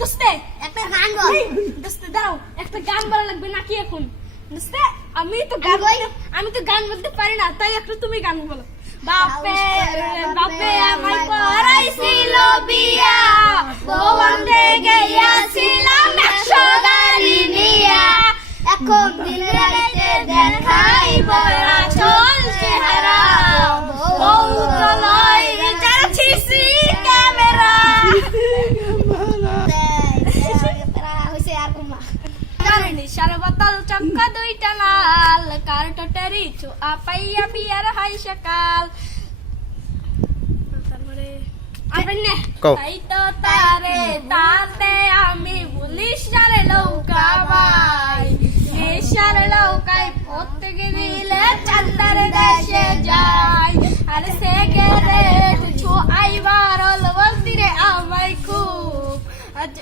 দোস্তে একটা গান বল। দোস্তে দাঁড়াও, একটা গান বলা লাগবে নাকি এখন? দোস্তে আমি তো গান বলতে পারি না, তাই একটা তুমি গান বলো। বাপে বাপে আমায় করাইছিল বিয়া, বন্ধে গিয়াছিলাম 100 গাড়ি নিয়া, এখন দিন রাতে দেখাই বড়া চল চেহারা, বউ তো নয় যারা সিসি ক্যামেরা। সারা বোতল চক্কা দুইটা লাল, কার টোটারি চোয়া পাইয়া বিয়ার হাই সকাল। তারপরে তাই তো তারে তাতে আমি পুলিশ সারে লৌকা ভাই, নেশার লৌকায় প্রত্যেক দিলে চান্দারে দেশে যাই। আরে সে গেলে ছোয়াইবার বলতি রে আমায় খুব আজ